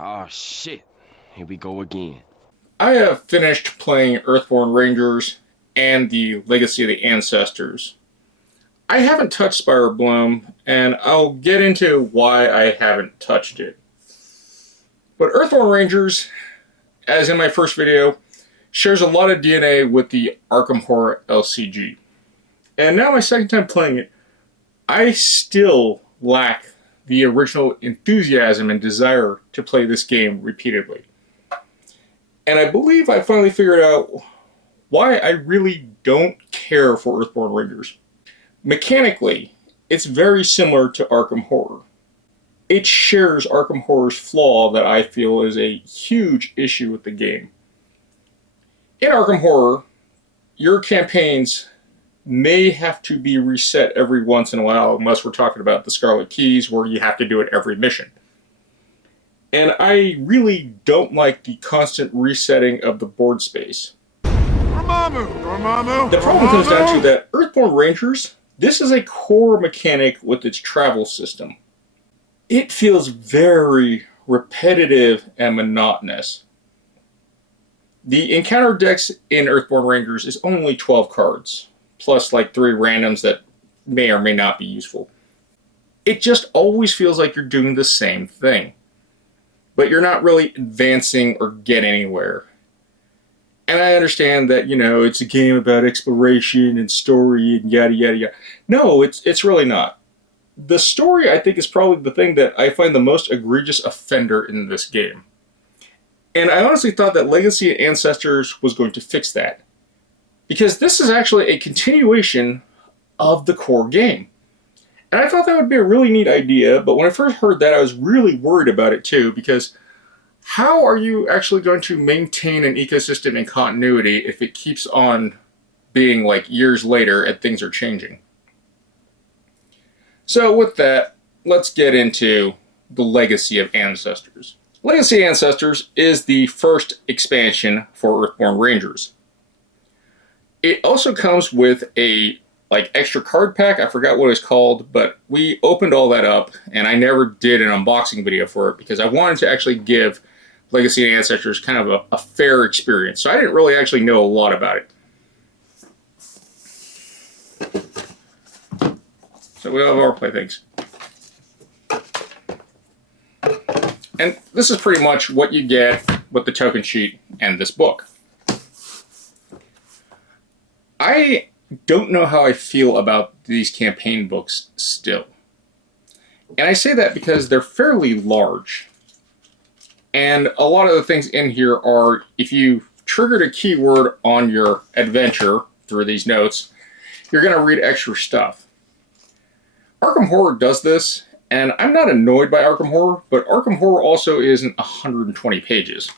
Oh shit. Here we go again. I have finished playing Earthborne Rangers and the Legacy of the Ancestors. I haven't touched Spire Bloom, and I'll get into why I haven't touched it. But Earthborne Rangers, as in my first video, shares a lot of DNA with the Arkham Horror LCG. And now my second time playing it, I still lack the original enthusiasm and desire to play this game repeatedly. And I believe I finally figured out why I really don't care for Earthborne Rangers. Mechanically, it's very similar to Arkham Horror. It shares Arkham Horror's flaw that I feel is a huge issue with the game. In Arkham Horror, your campaigns may have to be reset every once in a while, unless we're talking about the Scarlet Keys, where you have to do it every mission. And I really don't like the constant resetting of the board space. The problem comes down to that Earthborne Rangers, this is a core mechanic with its travel system. It feels very repetitive and monotonous. The encounter decks in Earthborne Rangers is only 12 cards, plus like 3 randoms that may or may not be useful. It just always feels like you're doing the same thing, but you're not really advancing or getting anywhere. And I understand that, it's a game about exploration and story and yada yada yada. No, it's really not. The story, I think, is probably the thing that I find the most egregious offender in this game. And I honestly thought that Legacy and Ancestors was going to fix that, because this is actually a continuation of the core game. And I thought that would be a really neat idea, but when I first heard that, I was really worried about it too, because how are you actually going to maintain an ecosystem in continuity if it keeps on being like years later and things are changing? So with that, let's get into the Legacy of Ancestors. Legacy of Ancestors is the first expansion for Earthborne Rangers. It also comes with a extra card pack. I forgot what it's called, but we opened all that up, and I never did an unboxing video for it because I wanted to actually give Legacy and Ancestors kind of a fair experience. So I didn't really actually know a lot about it. So we have our playthings. And this is pretty much what you get with the token sheet and this book. I don't know how I feel about these campaign books still. And I say that because they're fairly large. And a lot of the things in here are, if you triggered a keyword on your adventure through these notes, you're going to read extra stuff. Arkham Horror does this, and I'm not annoyed by Arkham Horror, but Arkham Horror also isn't 120 pages.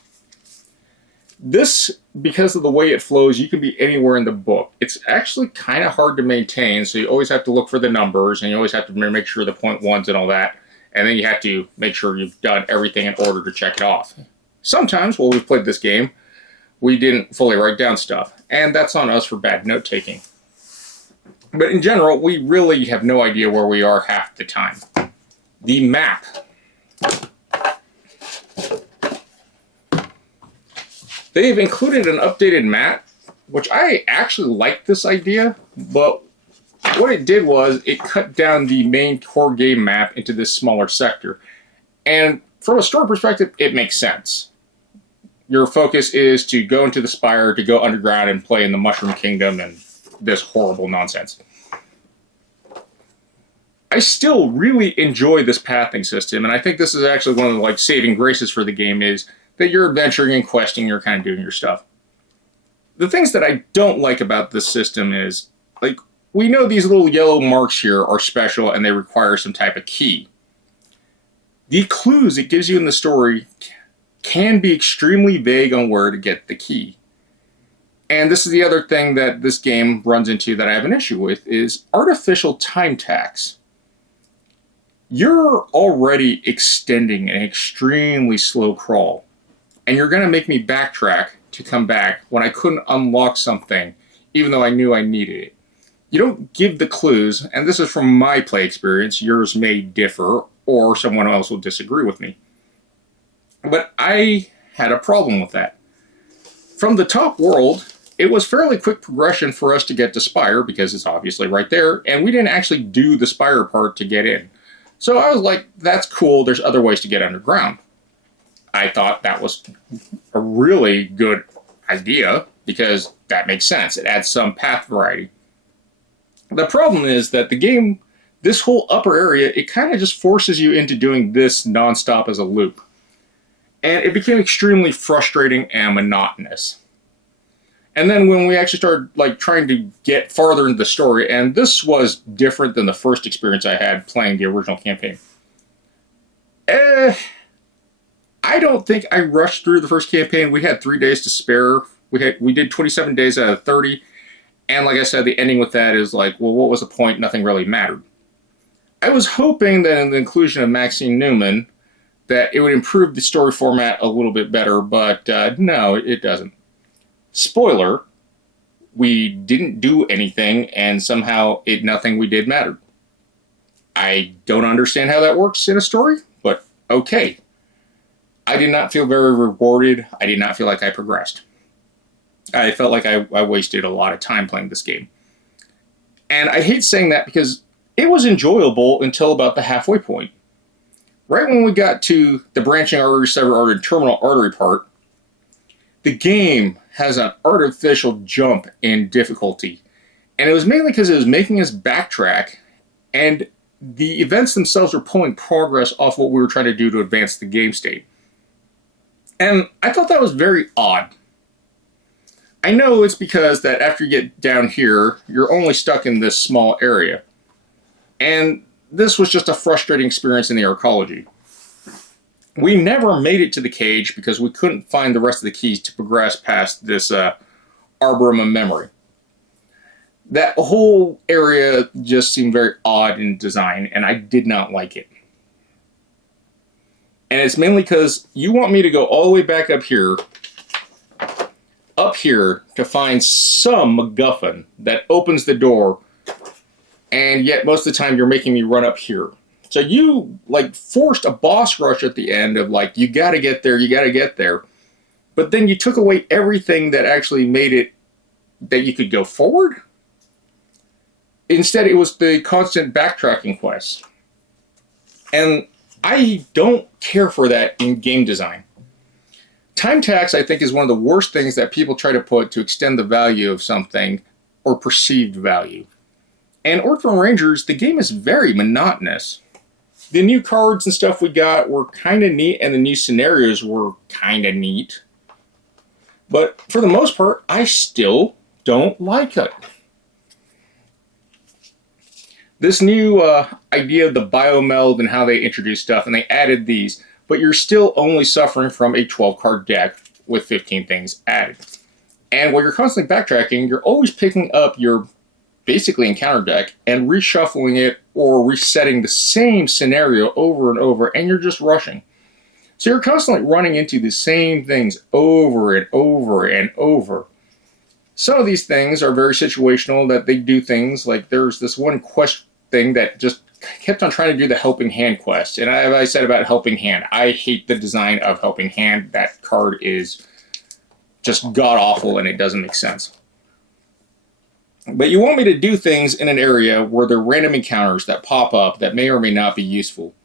This, because of the way it flows, you can be anywhere in the book. It's actually kind of hard to maintain, so you always have to look for the numbers, and you always have to make sure the point ones and all that, and then you have to make sure you've done everything in order to check it off. Sometimes, while we've played this game, we didn't fully write down stuff, and that's on us for bad note-taking. But in general, we really have no idea where we are half the time. The map. They've included an updated map, which I actually like this idea, but what it did was it cut down the main core game map into this smaller sector. And from a story perspective, it makes sense. Your focus is to go into the Spire, to go underground and play in the Mushroom Kingdom and this horrible nonsense. I still really enjoy this pathing system, and I think this is actually one of the saving graces for the game, is that you're adventuring and questing, you're kind of doing your stuff. The things that I don't like about this system is, we know these little yellow marks here are special and they require some type of key. The clues it gives you in the story can be extremely vague on where to get the key. And this is the other thing that this game runs into that I have an issue with, is artificial time tax. You're already extending an extremely slow crawl, and you're going to make me backtrack to come back when I couldn't unlock something, even though I knew I needed it. You don't give the clues, and this is from my play experience. Yours may differ, or someone else will disagree with me. But I had a problem with that. From the top world, it was fairly quick progression for us to get to Spire, because it's obviously right there, and we didn't actually do the Spire part to get in. So I was like, that's cool, there's other ways to get underground. I thought that was a really good idea, because that makes sense. It adds some path variety. The problem is that the game, this whole upper area, it kind of just forces you into doing this nonstop as a loop. And it became extremely frustrating and monotonous. And then when we actually started like trying to get farther into the story, and this was different than the first experience I had playing the original campaign. I don't think I rushed through the first campaign. We had 3 days to spare. We did 27 days out of 30. And like I said, the ending with that is like, well, what was the point? Nothing really mattered. I was hoping that in the inclusion of Maxine Newman, that it would improve the story format a little bit better, but no, it doesn't. Spoiler, we didn't do anything, and somehow nothing we did mattered. I don't understand how that works in a story, but okay. I did not feel very rewarded. I did not feel like I progressed. I felt like I wasted a lot of time playing this game. And I hate saying that because it was enjoyable until about the halfway point. Right when we got to the branching artery, sever artery, and terminal artery part, the game has an artificial jump in difficulty. And it was mainly because it was making us backtrack, and the events themselves were pulling progress off what we were trying to do to advance the game state. And I thought that was very odd. I know it's because that after you get down here, you're only stuck in this small area. And this was just a frustrating experience in the arcology. We never made it to the cage because we couldn't find the rest of the keys to progress past this arboretum of memory. That whole area just seemed very odd in design, and I did not like it. And it's mainly because you want me to go all the way back up here to find some MacGuffin that opens the door, and yet most of the time you're making me run up here. So you like forced a boss rush at the end of like, you gotta get there, you gotta get there. But then you took away everything that actually made it that you could go forward. Instead, it was the constant backtracking quests. And I don't care for that in game design. Time tax, I think, is one of the worst things that people try to put to extend the value of something or perceived value. And Earthborne Rangers, the game is very monotonous. The new cards and stuff we got were kind of neat, and the new scenarios were kind of neat. But for the most part, I still don't like it. This new idea of the biomeld and how they introduced stuff, and they added these, but you're still only suffering from a 12-card deck with 15 things added. And while you're constantly backtracking, you're always picking up your basically encounter deck and reshuffling it or resetting the same scenario over and over, and you're just rushing. So you're constantly running into the same things over and over and over. Some of these things are very situational, that they do things like there's this one quest thing that just kept on trying to do the Helping Hand quest. And as I said about Helping Hand, I hate the design of Helping Hand. That card is just god-awful and it doesn't make sense. But you want me to do things in an area where there are random encounters that pop up that may or may not be useful.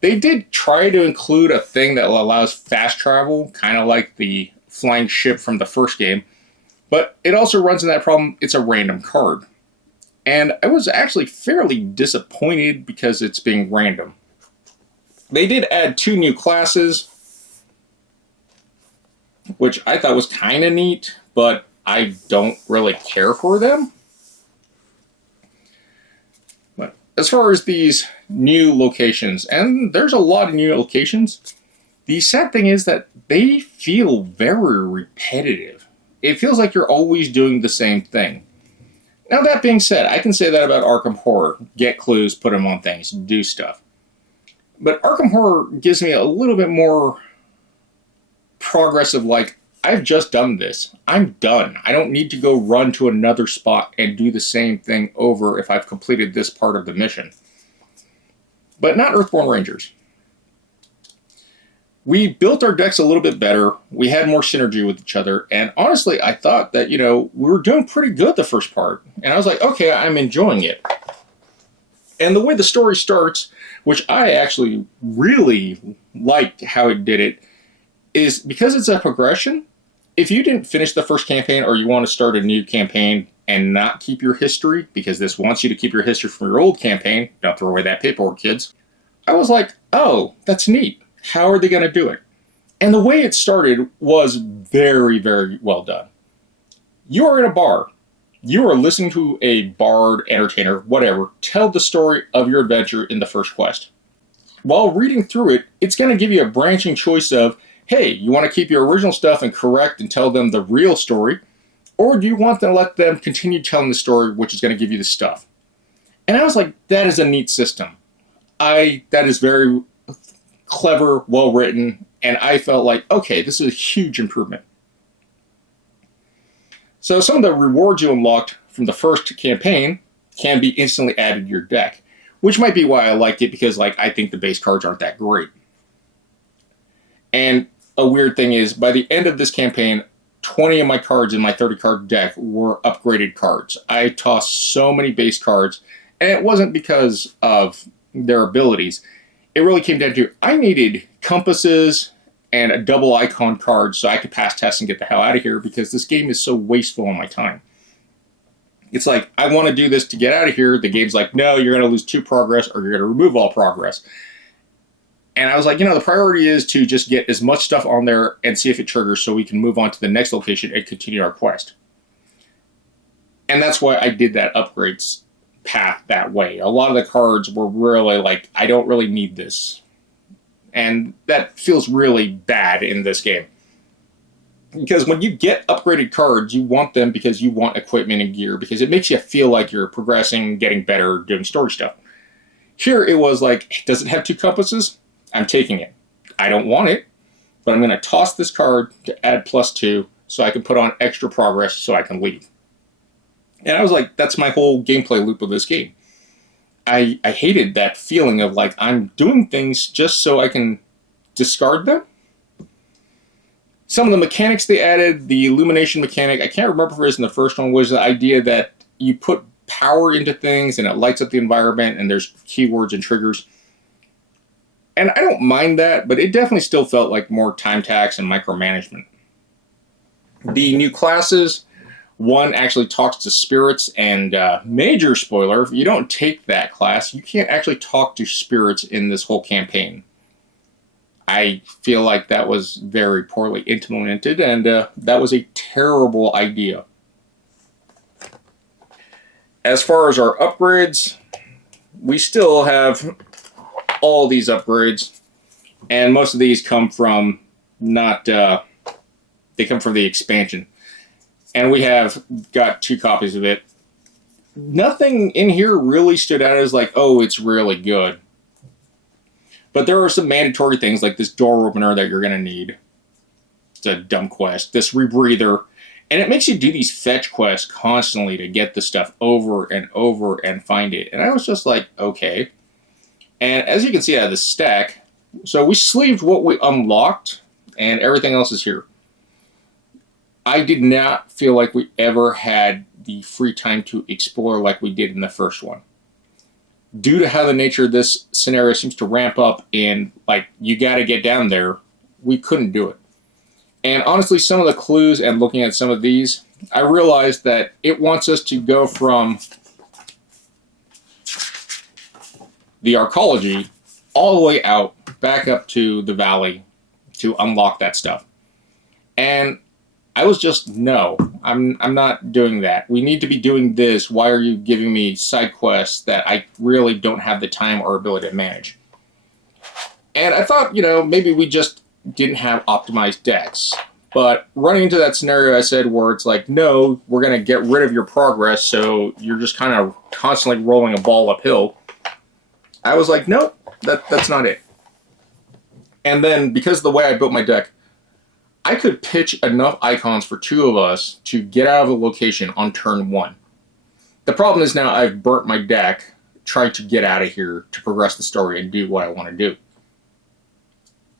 They did try to include a thing that allows fast travel, kind of like the flying ship from the first game, but it also runs into that problem. It's a random card. And I was actually fairly disappointed because it's being random. They did add 2 new classes, which I thought was kind of neat, but I don't really care for them. But as far as these new locations, and there's a lot of new locations, the sad thing is that they feel very repetitive. It feels like you're always doing the same thing. Now that being said, I can say that about Arkham Horror. Get clues, put them on things, do stuff. But Arkham Horror gives me a little bit more progress of like, I've just done this. I'm done. I don't need to go run to another spot and do the same thing over if I've completed this part of the mission. But not Earthborne Rangers. We built our decks a little bit better. We had more synergy with each other. And honestly, I thought that, we were doing pretty good the first part. And I was like, okay, I'm enjoying it. And the way the story starts, which I actually really liked how it did it, is because it's a progression. If you didn't finish the first campaign or you want to start a new campaign and not keep your history, because this wants you to keep your history from your old campaign, don't throw away that paperwork, kids. I was like, oh, that's neat. How are they going to do it? And the way it started was very, very well done. You are in a bar. You are listening to a bard, entertainer, whatever, tell the story of your adventure in the first quest. While reading through it, it's going to give you a branching choice of, hey, you want to keep your original stuff and correct and tell them the real story, or do you want to let them continue telling the story, which is going to give you the stuff? And I was like, that is a neat system. That is very clever, well written, and I felt like, okay, this is a huge improvement. So some of the rewards you unlocked from the first campaign can be instantly added to your deck, which might be why I liked it, because I think the base cards aren't that great. And a weird thing is, by the end of this campaign, 20 of my cards in my 30-card deck were upgraded cards. I tossed so many base cards, and it wasn't because of their abilities. It really came down to, I needed compasses and a double icon card so I could pass tests and get the hell out of here, because this game is so wasteful on my time. It's like, I want to do this to get out of here. The game's like, no, you're going to lose 2 progress or you're going to remove all progress. And I was like, the priority is to just get as much stuff on there and see if it triggers so we can move on to the next location and continue our quest. And that's why I did that upgrades path that way. A lot of the cards were really like, I don't really need this. And that feels really bad in this game. Because when you get upgraded cards, you want them because you want equipment and gear, because it makes you feel like you're progressing, getting better, doing story stuff. Here it was like, does it have 2 compasses? I'm taking it. I don't want it, but I'm going to toss this card to add +2 so I can put on extra progress so I can leave. And I was like, that's my whole gameplay loop of this game. I hated that feeling of like, I'm doing things just so I can discard them. Some of the mechanics they added, the illumination mechanic, I can't remember if it was in the first one, was the idea that you put power into things and it lights up the environment and there's keywords and triggers. And I don't mind that, but it definitely still felt like more time tax and micromanagement. The new classes, one actually talks to spirits, and major spoiler, if you don't take that class, you can't actually talk to spirits in this whole campaign. I feel like that was very poorly implemented, and that was a terrible idea. As far as our upgrades, we still have all these upgrades, and most of these come from they come from the expansion. And we have got 2 copies of it. Nothing in here really stood out as like, oh, it's really good. But there are some mandatory things like this door opener that you're going to need. It's a dumb quest. This rebreather. And it makes you do these fetch quests constantly to get the stuff over and over and find it. And I was just like, okay. And as you can see out of the stack, so we sleeved what we unlocked, and everything else is here. I did not feel like we ever had the free time to explore like we did in the first one. Due to how the nature of this scenario seems to ramp up and like you got to get down there, we couldn't do it. And honestly, some of the clues and looking at some of these, I realized that it wants us to go from the arcology all the way out, back up to the valley to unlock that stuff. And I was just, no, I'm not doing that. We need to be doing this. Why are you giving me side quests that I really don't have the time or ability to manage? And I thought, maybe we just didn't have optimized decks. But running into that scenario I said where it's like, no, we're going to get rid of your progress, so you're just kind of constantly rolling a ball uphill. I was like, nope, that's not it. And then, because of the way I built my deck, I could pitch enough icons for 2 of us to get out of the location on turn 1. The problem is now I've burnt my deck trying to get out of here to progress the story and do what I want to do.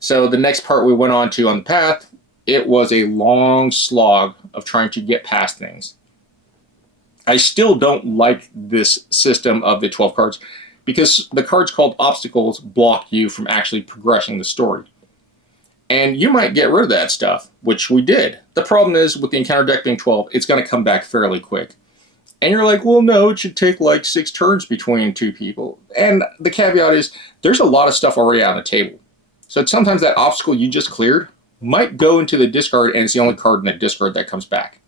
So the next part we went on to on the path, it was a long slog of trying to get past things. I still don't like this system of the 12 cards because the cards called obstacles block you from actually progressing the story. And you might get rid of that stuff, which we did. The problem is with the encounter deck being 12, it's going to come back fairly quick. And you're like, well, no, it should take like 6 turns between 2 people. And the caveat is there's a lot of stuff already on the table. So sometimes that obstacle you just cleared might go into the discard and it's the only card in the discard that comes back.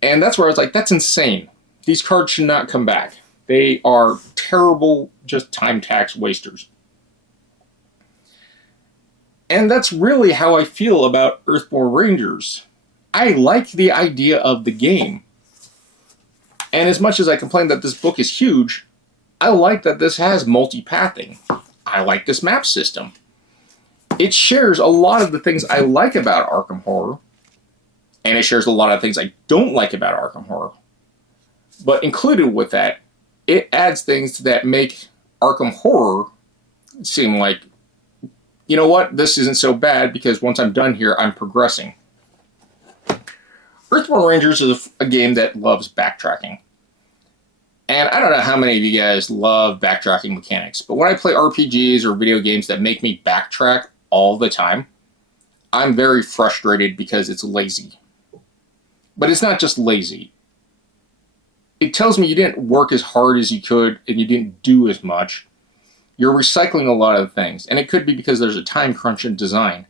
And that's where I was like, that's insane. These cards should not come back. They are terrible, just time tax wasters. And that's really how I feel about Earthborne Rangers. I like the idea of the game. And as much as I complain that this book is huge, I like that this has multi-pathing. I like this map system. It shares a lot of the things I like about Arkham Horror, and it shares a lot of things I don't like about Arkham Horror. But included with that, it adds things that make Arkham Horror seem like, you know what, this isn't so bad because once I'm done here, I'm progressing. Earthborne Rangers is a game that loves backtracking. And I don't know how many of you guys love backtracking mechanics, but when I play RPGs or video games that make me backtrack all the time, I'm very frustrated because it's lazy. But it's not just lazy. It tells me you didn't work as hard as you could and you didn't do as much. You're recycling a lot of things, and it could be because there's a time crunch in design.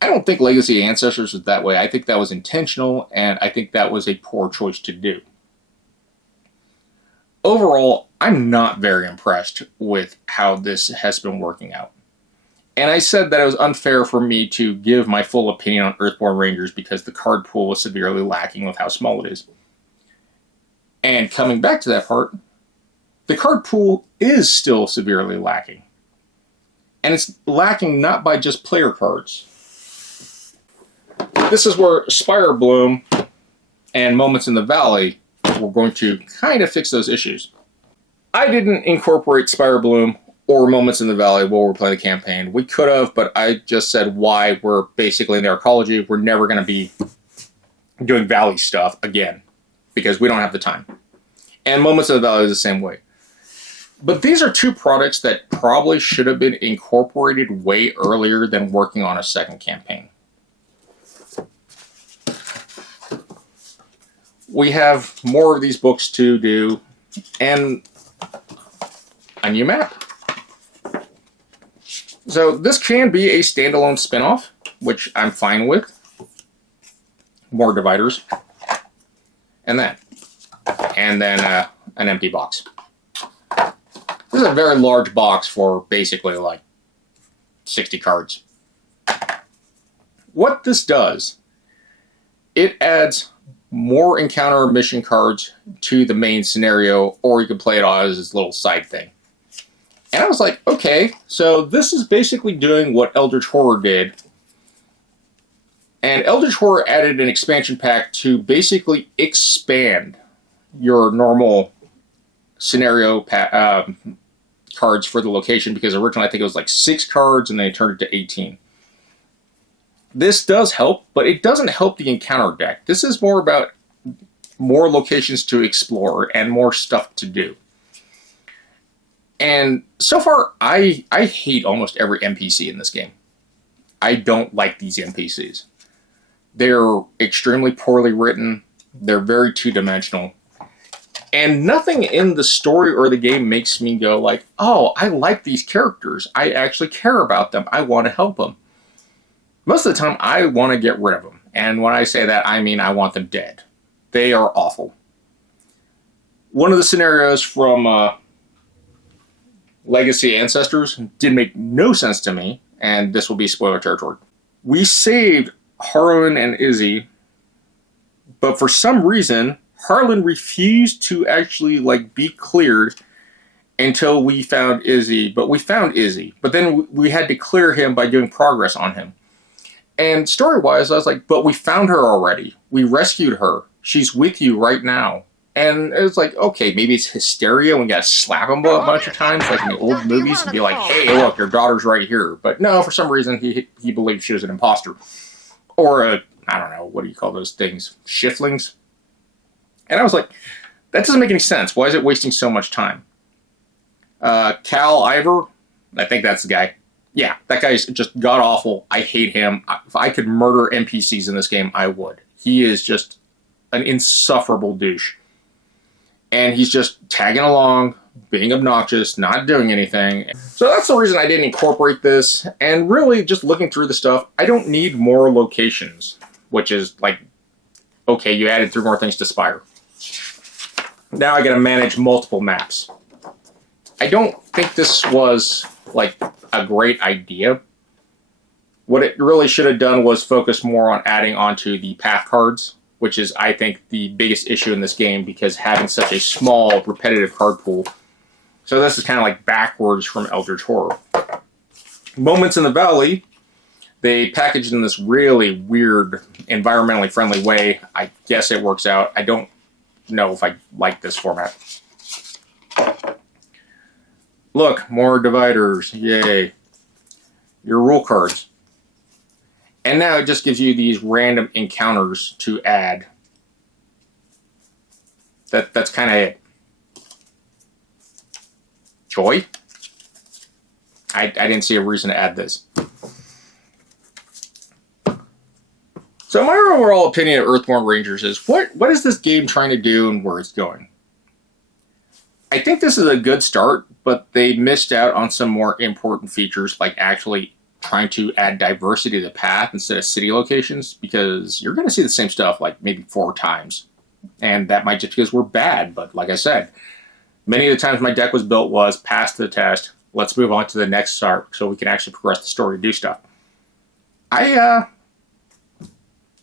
I don't think Legacy Ancestors was that way. I think that was intentional, and I think that was a poor choice to do. Overall, I'm not very impressed with how this has been working out. And I said that it was unfair for me to give my full opinion on Earthborne Rangers because the card pool was severely lacking with how small it is. And coming back to that part, the card pool is still severely lacking. And it's lacking not by just player cards. This is where Spire Bloom and Moments in the Valley were going to kind of fix those issues. I didn't incorporate Spire Bloom or Moments in the Valley while we're playing the campaign. We could have, but I just said why we're basically in the arcology. We're never going to be doing Valley stuff again because we don't have the time. And Moments of the Valley is the same way. But these are 2 products that probably should have been incorporated way earlier than working on a second campaign. We have more of these books to do, and a new map. So this can be a standalone spin-off, which I'm fine with. More dividers. And that. And then an empty box. This is a very large box for basically like 60 cards. What this does, it adds more encounter mission cards to the main scenario, or you can play it as this little side thing. And I was like, okay, so this is basically doing what Eldritch Horror did. And Eldritch Horror added an expansion pack to basically expand your normal scenario cards for the location, because originally I think it was like 6 cards and they turned it to 18. This does help, but it doesn't help the encounter deck. This is more about more locations to explore and more stuff to do. And so far, I hate almost every NPC in this game. I don't like these NPCs. They're extremely poorly written. They're very two-dimensional. And nothing in the story or the game makes me go like, oh, I like these characters. I actually care about them. I want to help them. Most of the time, I want to get rid of them. And when I say that, I mean I want them dead. They are awful. One of the scenarios from Legacy Ancestors did make no sense to me, and this will be spoiler territory. We saved Harlan and Izzy, but for some reason, Harlan refused to actually be cleared until we found Izzy. But we found Izzy, but then we had to clear him by doing progress on him. And story-wise, I was like, but we found her already. We rescued her. She's with you right now. And it's like, okay, maybe it's hysteria when you gotta slap him a bunch of times, like in the old movies, and be like, hey, look, your daughter's right here. But no, for some reason, he believed she was an imposter. Or I don't know, what do you call those things? Shiftlings? And I was like, that doesn't make any sense. Why is it wasting so much time? Cal Ivor, I think that's the guy. Yeah, that guy's just god-awful. I hate him. If I could murder NPCs in this game, I would. He is just an insufferable douche. And he's just tagging along, being obnoxious, not doing anything. So that's the reason I didn't incorporate this. And really, just looking through the stuff, I don't need more locations. Which is like, okay, you added 3 more things to Spire. Now I gotta manage multiple maps. I don't think this was, like, a great idea. What it really should have done was focus more on adding onto the path cards, which is, I think, the biggest issue in this game, because having such a small, repetitive card pool. So this is kind of like backwards from Eldritch Horror. Moments in the Valley, they packaged in this really weird, environmentally friendly way. I guess it works out. I don't know if I like this format. Look, more dividers. Yay. Your rule cards. And now it just gives you these random encounters to add. That's kind of it. Joy? I didn't see a reason to add this. So my overall opinion of Earthborne Rangers is, what is this game trying to do and where it's going? I think this is a good start, but they missed out on some more important features, like actually trying to add diversity to the path instead of city locations, because you're going to see the same stuff like maybe 4 times. And that might just because we're bad, but like I said, many of the times my deck was built was pass the test, let's move on to the next arc so we can actually progress the story and do stuff. I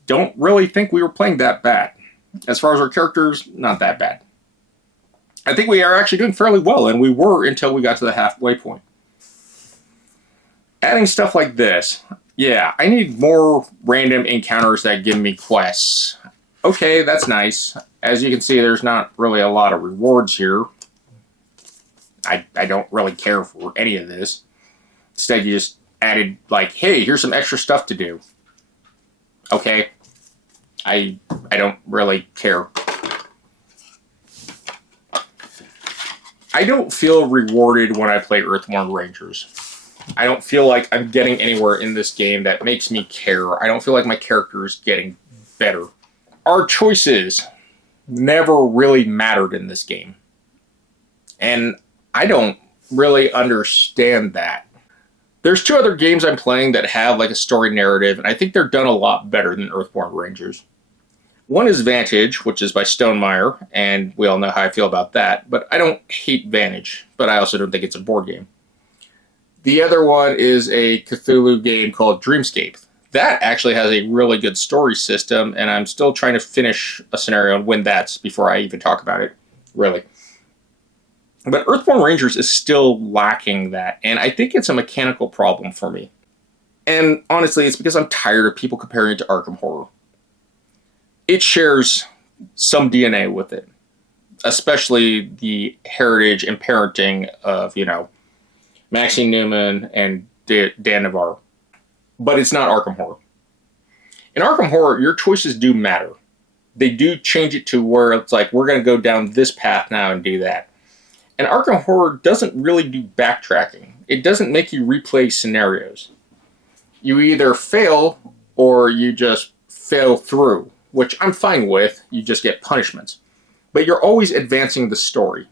don't really think we were playing that bad. As far as our characters, not that bad. I think we are actually doing fairly well, and we were until we got to the halfway point. Adding stuff like this. Yeah, I need more random encounters that give me quests. Okay, that's nice. As you can see, there's not really a lot of rewards here. I don't really care for any of this. Instead, you just added, like, hey, here's some extra stuff to do. Okay. I don't really care. I don't feel rewarded when I play Earthborne Rangers. I don't feel like I'm getting anywhere in this game that makes me care. I don't feel like my character is getting better. Our choices never really mattered in this game. And I don't really understand that. There's 2 other games I'm playing that have like a story narrative, and I think they're done a lot better than Earthborne Rangers. One is Vantage, which is by Stonemaier, and we all know how I feel about that, but I don't hate Vantage, but I also don't think it's a board game. The other one is a Cthulhu game called Dreamscape. That actually has a really good story system, and I'm still trying to finish a scenario and win that before I even talk about it, really. But Earthborne Rangers is still lacking that, and I think it's a mechanical problem for me. And honestly, it's because I'm tired of people comparing it to Arkham Horror. It shares some DNA with it, especially the heritage and parenting of, Maxine Newman and Dan Navarre. But it's not Arkham Horror. In Arkham Horror, your choices do matter. They do change it to where it's like, we're going to go down this path now and do that. And Arkham Horror doesn't really do backtracking. It doesn't make you replay scenarios. You either fail or you just fail through, which I'm fine with. You just get punishments. But you're always advancing the story.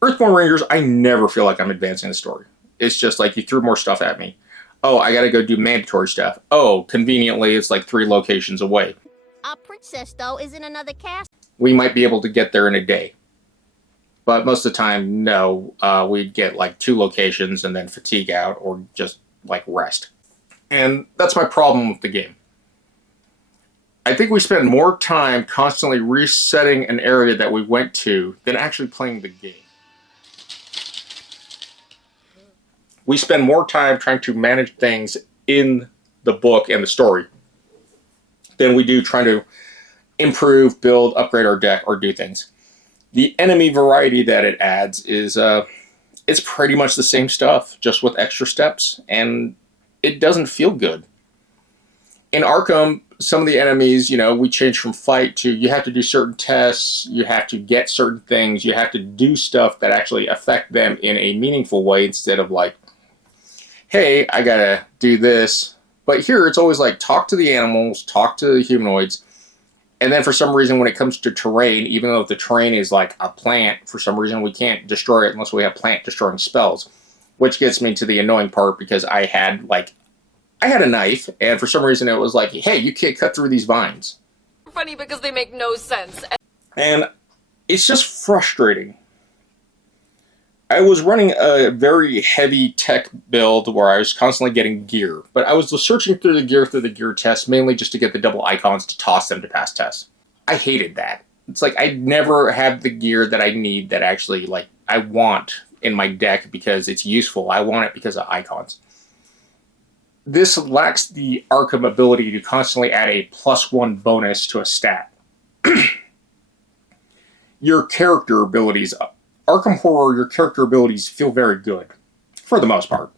Earthborne Rangers, I never feel like I'm advancing the story. It's just like you threw more stuff at me. Oh, I gotta go do mandatory stuff. Oh, conveniently, it's like 3 locations away. Our princess, though, is in another castle. We might be able to get there in a day. But most of the time, no. We'd get like 2 locations and then fatigue out or just like rest. And that's my problem with the game. I think we spend more time constantly resetting an area that we went to than actually playing the game. We spend more time trying to manage things in the book and the story than we do trying to improve, build, upgrade our deck, or do things. The enemy variety that it adds is it's pretty much the same stuff, just with extra steps, and it doesn't feel good. In Arkham, some of the enemies, we change from fight to you have to do certain tests, you have to get certain things, you have to do stuff that actually affect them in a meaningful way instead of like, hey, I gotta do this. But here it's always like, talk to the animals, talk to the humanoids, and then for some reason when it comes to terrain, even though the terrain is like a plant, for some reason we can't destroy it unless we have plant destroying spells. Which gets me to the annoying part because I had a knife, and for some reason it was like, hey, you can't cut through these vines. Funny because they make no sense. And it's just frustrating. I was running a very heavy tech build where I was constantly getting gear, but I was searching through the gear test, mainly just to get the double icons to toss them to pass tests. I hated that. It's like I never have the gear that I need that actually I want in my deck because it's useful. I want it because of icons. This lacks the Arkham ability to constantly add a +1 bonus to a stat. Your character abilities, Arkham Horror, your character abilities feel very good, for the most part.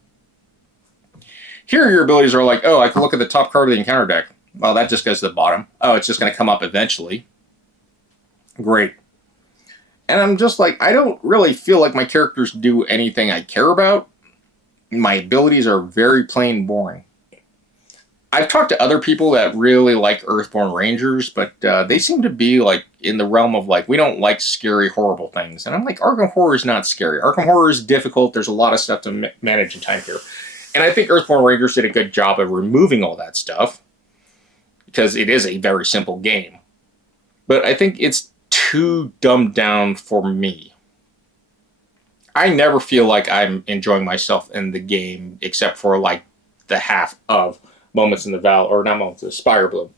Here your abilities are like, oh, I can look at the top card of the encounter deck. Well, that just goes to the bottom. Oh, it's just going to come up eventually. Great. And I'm just like, I don't really feel like my characters do anything I care about. My abilities are very plain boring. I've talked to other people that really like Earthborne Rangers, but they seem to be in the realm of we don't like scary, horrible things. And I'm like, Arkham Horror is not scary. Arkham Horror is difficult. There's a lot of stuff to manage in time here. And I think Earthborne Rangers did a good job of removing all that stuff because it is a very simple game. But I think it's too dumbed down for me. I never feel like I'm enjoying myself in the game except for the half of Moments in the Valley, or not Moments, the Spire Bloom.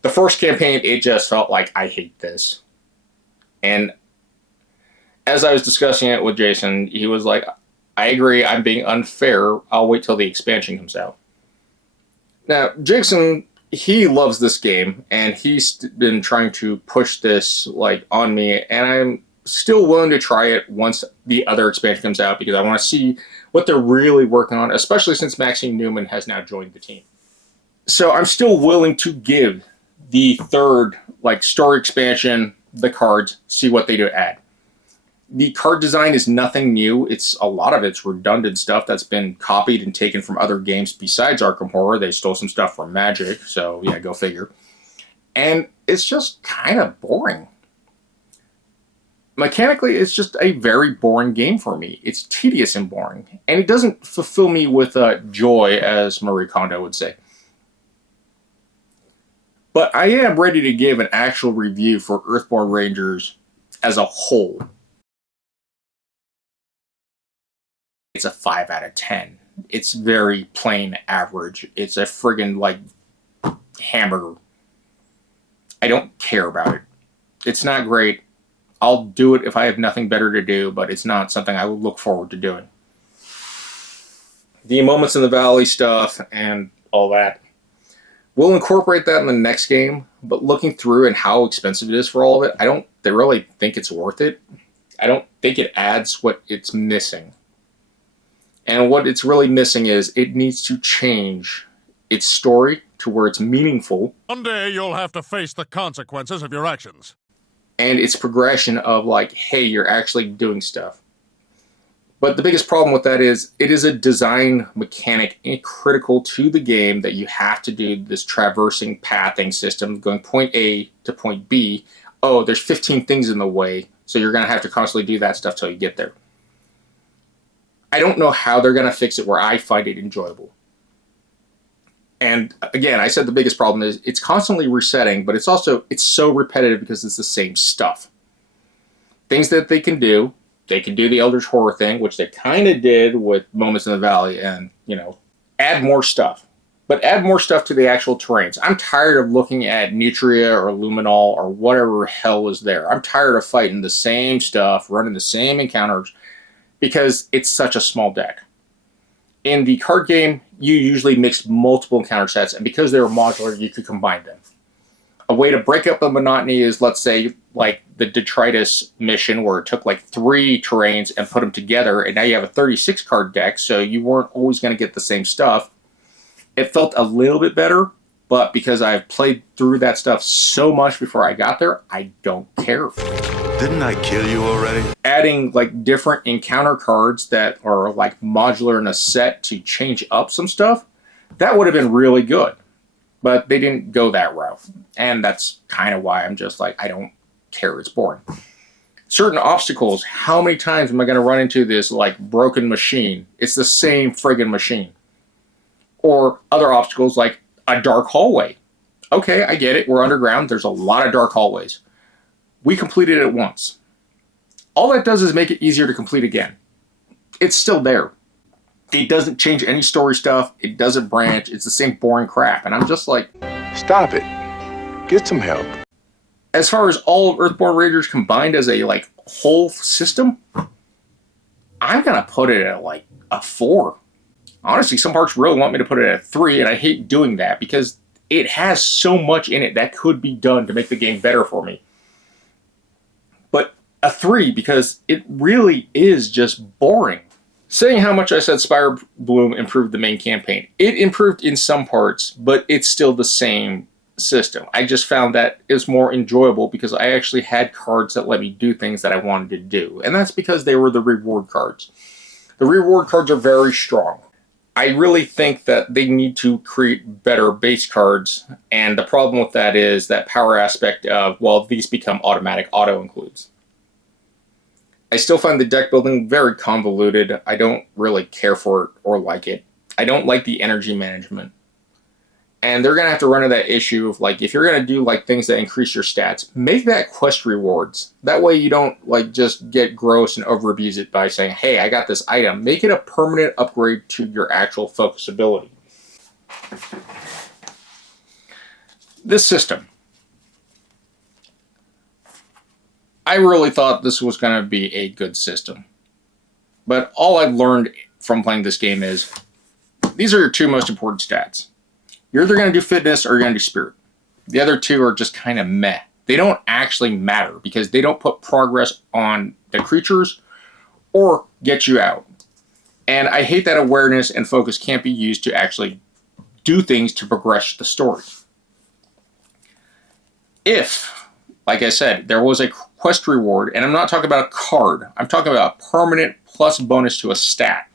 The first campaign, it just felt like I hate this. And as I was discussing it with Jason, he was like, I agree, I'm being unfair. I'll wait till the expansion comes out. Now, Jason, he loves this game, and he's been trying to push this on me, and I'm still willing to try it once the other expansion comes out because I want to see what they're really working on, especially since Maxine Newman has now joined the team. So I'm still willing to give the third story expansion the cards, see what they do add. The card design is nothing new. A lot of it's redundant stuff that's been copied and taken from other games besides Arkham Horror. They stole some stuff from Magic, so yeah, go figure. And it's just kind of boring. Mechanically, it's just a very boring game for me. It's tedious and boring. And it doesn't fulfill me with joy, as Marie Kondo would say. But I am ready to give an actual review for Earthborne Rangers as a whole. It's a 5 out of 10. It's very plain average. It's a friggin' hamburger. I don't care about it. It's not great. I'll do it if I have nothing better to do, but it's not something I would look forward to doing. The Moments in the Valley stuff and all that, we'll incorporate that in the next game, but looking through and how expensive it is for all of it, I don't really think it's worth it. I don't think it adds what it's missing. And what it's really missing is it needs to change its story to where it's meaningful. One day you'll have to face the consequences of your actions. And its progression of hey, you're actually doing stuff. But the biggest problem with that is it is a design mechanic critical to the game that you have to do this traversing pathing system, going point A to point B. Oh, there's 15 things in the way, so you're going to have to constantly do that stuff till you get there. I don't know how they're going to fix it where I find it enjoyable. And again, I said the biggest problem is it's constantly resetting, but it's so repetitive because it's the same stuff. Things that they can do the Eldritch Horror thing, which they kind of did with Moments in the Valley, and, add more stuff. But add more stuff to the actual terrains. I'm tired of looking at Nutria or Luminol or whatever hell is there. I'm tired of fighting the same stuff, running the same encounters, because it's such a small deck. In the card game, you usually mixed multiple encounter sets, and because they were modular, you could combine them. A way to break up the monotony is, let's say, like the detritus mission where it took like 3 terrains and put them together, and now you have a 36 card deck, so you weren't always going to get the same stuff. It felt a little bit better, but because I've played through that stuff so much before I got there, I don't care. Didn't I kill you already? Adding like different encounter cards that are like modular in a set to change up some stuff, that would have been really good. But they didn't go that route. And that's kind of why I'm just like, I don't care. It's boring. Certain obstacles, how many times am I going to run into this like broken machine? It's the same friggin' machine. Or other obstacles like a dark hallway. Okay, I get it. We're underground. There's a lot of dark hallways. We completed it once. All that does is make it easier to complete again. It's still there. It doesn't change any story stuff. It doesn't branch. It's the same boring crap. And I'm just like... Stop it. Get some help. As far as all of Earthborne Rangers combined as a like whole system, I'm going to put it at like a 4. Honestly, some parts really want me to put it at a 3, and I hate doing that because it has so much in it that could be done to make the game better for me. But a 3 because it really is just boring. Saying how much I said Spire Bloom improved the main campaign, it improved in some parts, but it's still the same system. I just found that it was more enjoyable because I actually had cards that let me do things that I wanted to do. And that's because they were the reward cards. The reward cards are very strong. I really think that they need to create better base cards, and the problem with that is that power aspect of, well, these become automatic auto-includes. I still find the deck building very convoluted. I don't really care for it or like it. I don't like the energy management. And they're going to have to run into that issue of, like, if you're going to do, like, things that increase your stats, make that quest rewards. That way you don't, like, just get gross and overabuse it by saying, hey, I got this item. Make it a permanent upgrade to your actual focus ability. This system. I really thought this was going to be a good system. But all I've learned from playing this game is, these are your 2 most important stats. You're either going to do fitness or you're going to do spirit. The other 2 are just kind of meh. They don't actually matter because they don't put progress on the creatures or get you out. And I hate that awareness and focus can't be used to actually do things to progress the story. If, like I said, there was a quest reward, and I'm not talking about a card, I'm talking about a permanent plus bonus to a stat,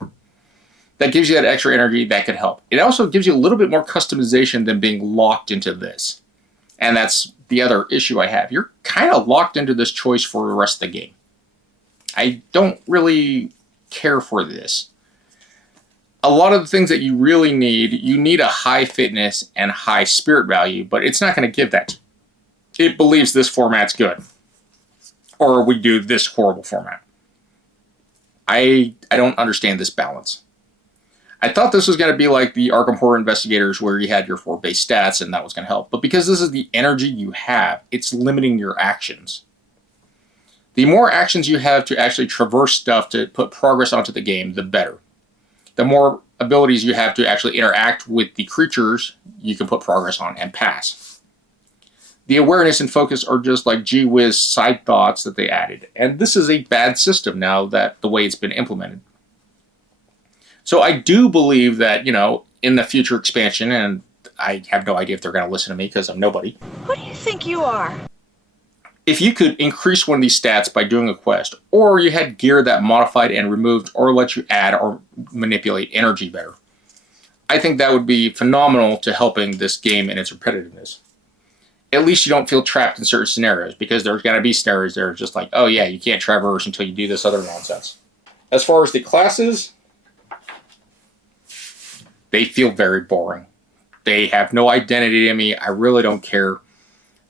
that gives you that extra energy, that could help. It also gives you a little bit more customization than being locked into this. And that's the other issue I have. You're kind of locked into this choice for the rest of the game. I don't really care for this. A lot of the things that you really need, you need a high fitness and high spirit value, but it's not going to give that. It believes this format's good. Or we do this horrible format. I don't understand this balance. I thought this was going to be like the Arkham Horror Investigators where you had your 4 base stats and that was going to help. But because this is the energy you have, it's limiting your actions. The more actions you have to actually traverse stuff to put progress onto the game, the better. The more abilities you have to actually interact with the creatures, you can put progress on and pass. The awareness and focus are just like gee whiz side thoughts that they added. And this is a bad system now that the way it's been implemented. So I do believe that, you know, in the future expansion, and I have no idea if they're going to listen to me because I'm nobody. Who do you think you are? If you could increase one of these stats by doing a quest, or you had gear that modified and removed or let you add or manipulate energy better, I think that would be phenomenal to helping this game in its repetitiveness. At least you don't feel trapped in certain scenarios, because there's going to be scenarios that are just like, oh yeah, you can't traverse until you do this other nonsense. As far as the classes, they feel very boring. They have no identity in me. I really don't care.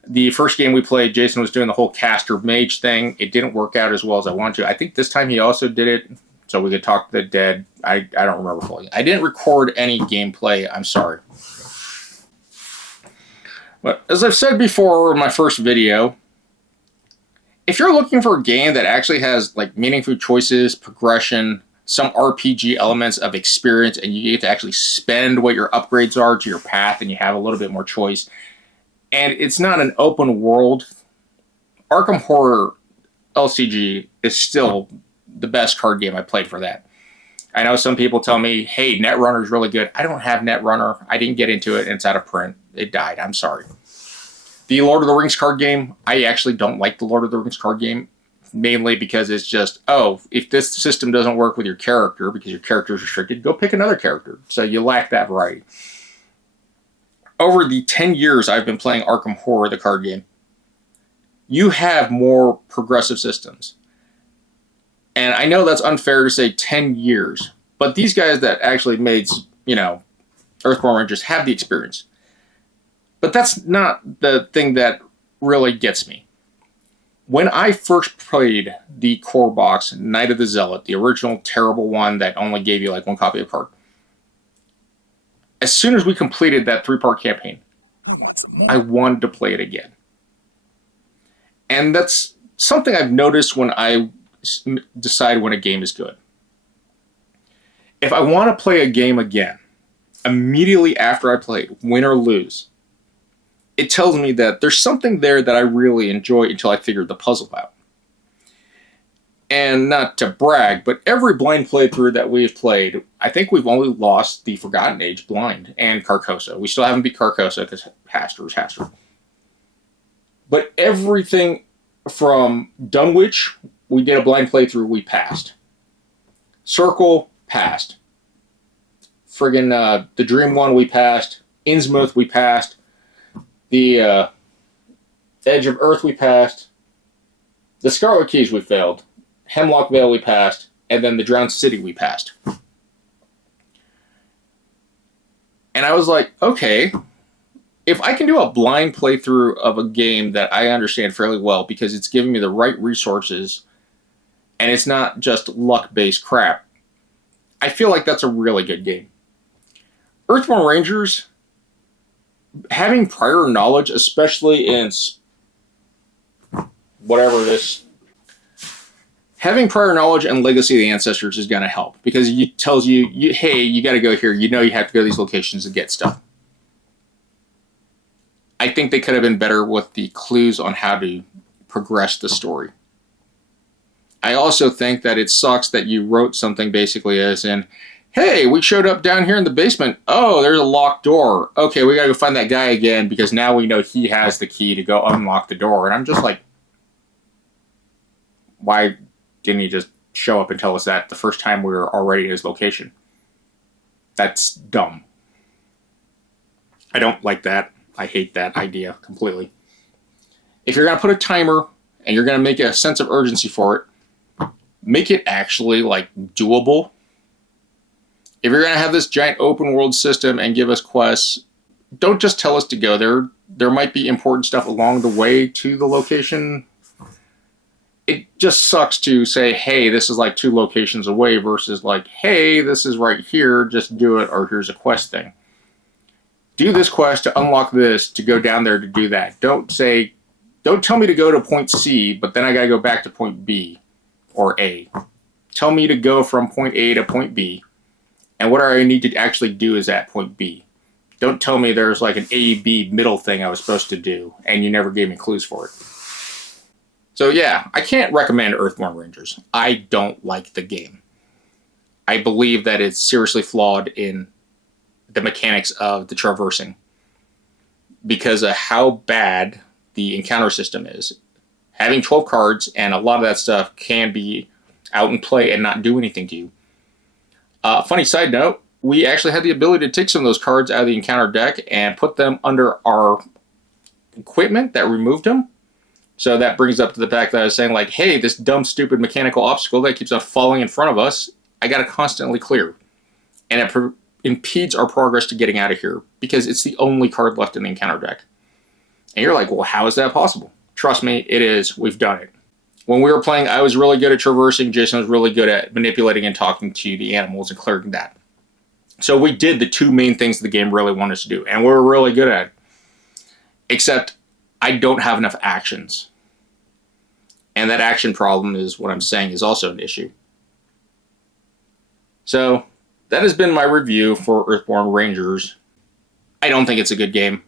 The first game we played, Jason was doing the whole caster mage thing. It didn't work out as well as I wanted to. I think this time he also did it so we could talk to the dead. I don't remember fully. I didn't record any gameplay. I'm sorry. But as I've said before in my first video, if you're looking for a game that actually has like meaningful choices, progression, some RPG elements of experience, and you get to actually spend what your upgrades are to your path and you have a little bit more choice, And it's not an open world. Arkham Horror LCG is still the best card game I played for that. I know some people tell me, hey, Netrunner is really good. I don't have Netrunner. I didn't get into it, and it's out of print. It died. I'm sorry. The Lord of the Rings card game, I actually don't like the Lord of the Rings card game, mainly because it's just, oh, if this system doesn't work with your character, because your character is restricted, go pick another character. So you lack that variety. Over the 10 years I've been playing Arkham Horror, the card game, you have more progressive systems. And I know that's unfair to say 10 years, but these guys that actually made, Earthborne Rangers have the experience. But that's not the thing that really gets me. When I first played the core box, Night of the Zealot, the original terrible one that only gave you like one copy of the card, as soon as we completed that 3-part campaign, I wanted to play it again. And that's something I've noticed when I decide when a game is good. If I want to play a game again, immediately after I played, win or lose, it tells me that there's something there that I really enjoy until I figure the puzzle out. And not to brag, but every blind playthrough that we've played, I think we've only lost the Forgotten Age blind and Carcosa. We still haven't beat Carcosa because Haster is Haster. But everything from Dunwich, we did a blind playthrough, we passed. Circle, passed. Friggin' the Dream one, we passed. Innsmouth, we passed. The Edge of Earth, we passed. The Scarlet Keys, we failed. Hemlock Vale, we passed. And then the Drowned City, we passed. And I was like, okay, if I can do a blind playthrough of a game that I understand fairly well because it's giving me the right resources and it's not just luck-based crap, I feel like that's a really good game. Earthborne Rangers, having prior knowledge, especially in having prior knowledge and Legacy of the Ancestors is going to help because it tells you, hey, you got to go here. You know you have to go to these locations to get stuff. I think they could have been better with the clues on how to progress the story. I also think that it sucks that you wrote something basically as in, hey, we showed up down here in the basement. Oh, there's a locked door. Okay, we gotta go find that guy again because now we know he has the key to go unlock the door. And I'm just like, why didn't he just show up and tell us that the first time we were already at his location? That's dumb. I don't like that. I hate that idea completely. If you're gonna put a timer and you're gonna make a sense of urgency for it, make it actually like doable. If you're going to have this giant open world system and give us quests, don't just tell us to go there. There might be important stuff along the way to the location. It just sucks to say, hey, this is like 2 locations away versus like, hey, this is right here, just do it, or here's a quest thing. Do this quest to unlock this, to go down there to do that. Don't tell me to go to point C, but then I got to go back to point B or A. Tell me to go from point A to point B. And what I need to actually do is at point B. Don't tell me there's like an A-B middle thing I was supposed to do, and you never gave me clues for it. So yeah, I can't recommend Earthborne Rangers. I don't like the game. I believe that it's seriously flawed in the mechanics of the traversing because of how bad the encounter system is. Having 12 cards and a lot of that stuff can be out and play and not do anything to you. Funny side note, we actually had the ability to take some of those cards out of the encounter deck and put them under our equipment that removed them. So that brings up to the fact that I was saying like, hey, this dumb, stupid mechanical obstacle that keeps on falling in front of us, I got to constantly clear. And it impedes our progress to getting out of here because it's the only card left in the encounter deck. And you're like, well, how is that possible? Trust me, it is. We've done it. When we were playing, I was really good at traversing. Jason was really good at manipulating and talking to the animals and clearing that. So we did the 2 main things the game really wanted us to do, and we were really good at it. Except I don't have enough actions. And that action problem is what I'm saying is also an issue. So that has been my review for Earthborne Rangers. I don't think it's a good game.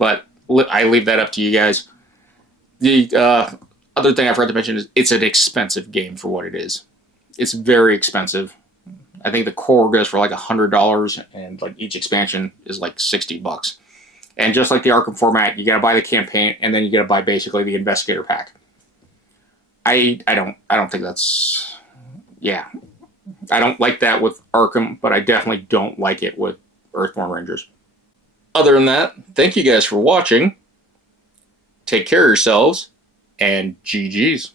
But I leave that up to you guys. The other thing I forgot to mention is it's an expensive game for what it is. It's very expensive. I think the core goes for like $100, and like each expansion is like $60. And just like the Arkham format, you gotta buy the campaign, and then you gotta buy basically the investigator pack. I don't think that's, yeah. I don't like that with Arkham, but I definitely don't like it with Earthborne Rangers. Other than that, thank you guys for watching. Take care of yourselves, and GG's.